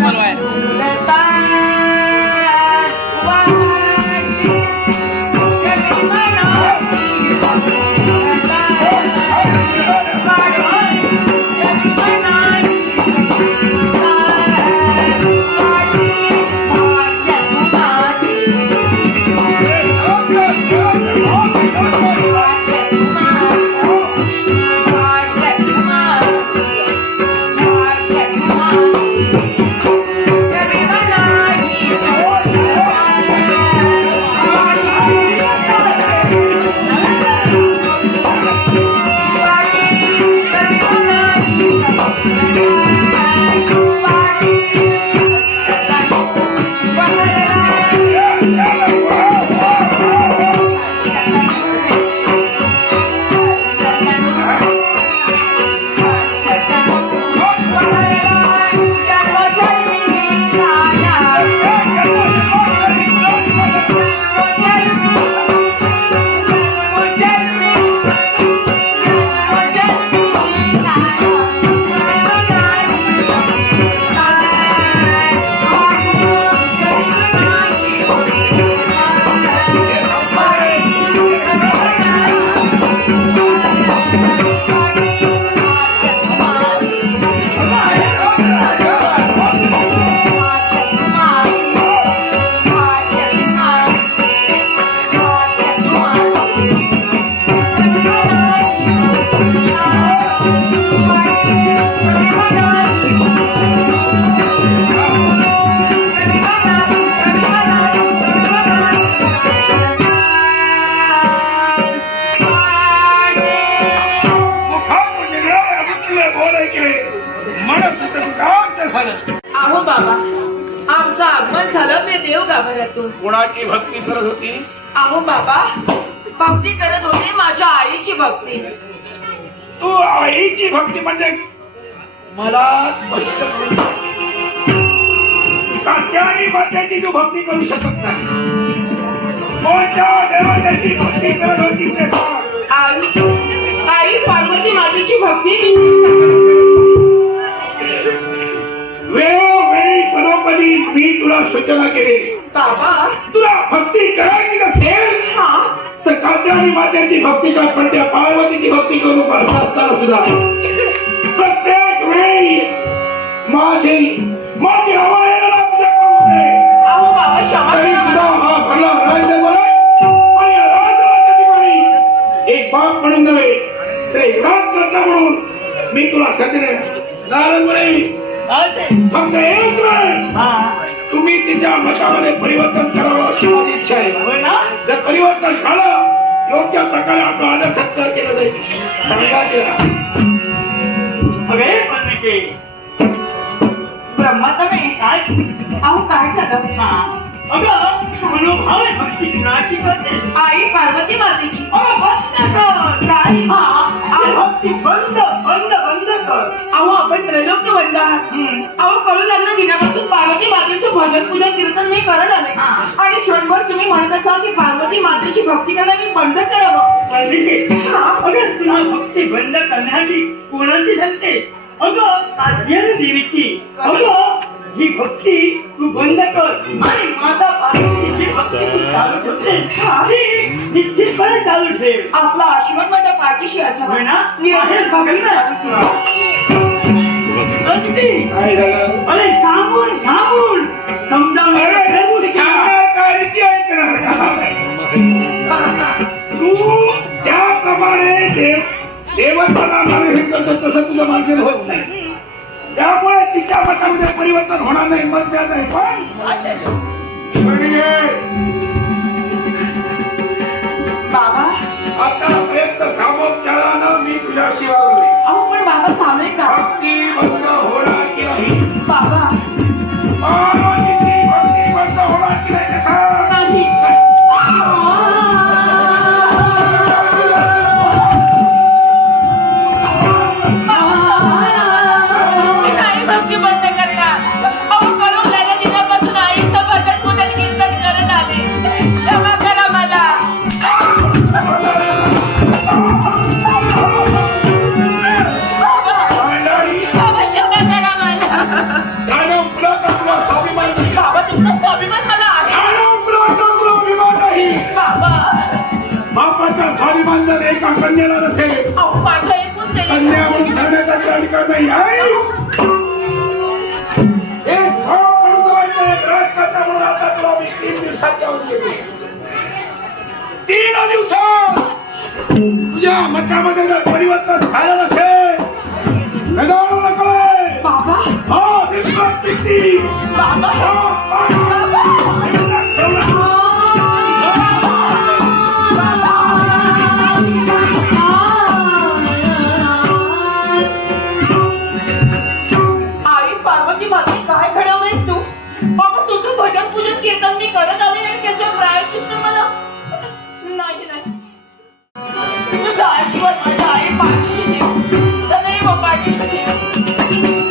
आईची झालं अहो बाबा आमचं आगमन झालं ते देव गाभाऱ्यातून कोणाची भक्ती करत होतीस अहो बाबा भक्ती करत होते माझ्या आईची भक्ती. तू आईची भक्ती म्हणजे मला स्पष्ट करून सांग. तात्या आणि मात्याची तू भक्ती करू शकत नाही. कोणत्या देवतेची भक्ती करत होती ते सांग. आई आई पार्वती मातेची भक्ती. मी सूचना केली. बाबा. तुला भक्ती करायची नसेल हा. तर कात्या आणि मात्याची भक्ती कर पण त्या पार्वतीची भक्ती करू असं असताना सुद्धा. प्रत्येक वेळी माझी माझी. हा ठिकाणी एक बाप म्हणून नव्हे तर एक राजकर्ता म्हणून मी तुला नारायण म्हणे फक्त एक वेळ. तिच्या मतामध्ये परिवर्तन करावं अशी माझी इच्छा आहे. जर परिवर्तन झालं योग्य प्रकारे आपला आदर सत्कार केला जाईल. सांगा तिला ब्रह्मतने अहो काय आई पार्वती मातेची काय अहो आपण त्रैलोक्य बंद आहात. अहो कळू लागलं दिनापासून पार्वती मातेचं भजन पूजन कीर्तन मी करत आले आणि क्षणभर तुम्ही म्हणत असाल की पार्वती मातेची भक्ती करणं मी बंद करावं. भक्ती बंद करण्याची कोणाची सांगते अगं कात्यायन देवीची. अगं ही भक्ती तू बंद कर. आणि माता पार्वतीची भक्ती तू चालू ठेवते ती निश्चितपणे चालू ठेव. आपला आशीर्वाद माझ्या पाठीशी असावा. होय ना? अगदी काय झालं अरे सांगून सांगून. समजावून अरे, सांगणार काय रीती ऐकणार का? तू ज्याप्रमाणे देव देवताला मार्गदर्शन करतो तसं तुझं मार्गदर्शन होत नाही. त्यामुळे तिच्या मतामध्ये परिवर्तन होणार नाही मत द्या नाही पण म्हणजे बाबा. आता प्रयत्न सामोपचारानं मी तुझ्याशी वागलोय. अहो पण बाबा चालू का? भक्ती बंद होणार की नाही? बाबा. भक्ती बंद होणार की नाही ते सांग. नाही कन्याला नसेल. अहो माझं ऐकून तरी कन्या म्हणून सांगण्याचा अधिकार नाही. एक म्हणून एक आता तुला मी तीन दिवसात जाऊन तीन दिवसात! तुझ्या मतामध्ये जर परिवर्तन झालं नसेल. बाबा. हा, किती? बाबा. आजीवन माझ्या आई पाठीशी देऊ सदैव पाठीशी देऊ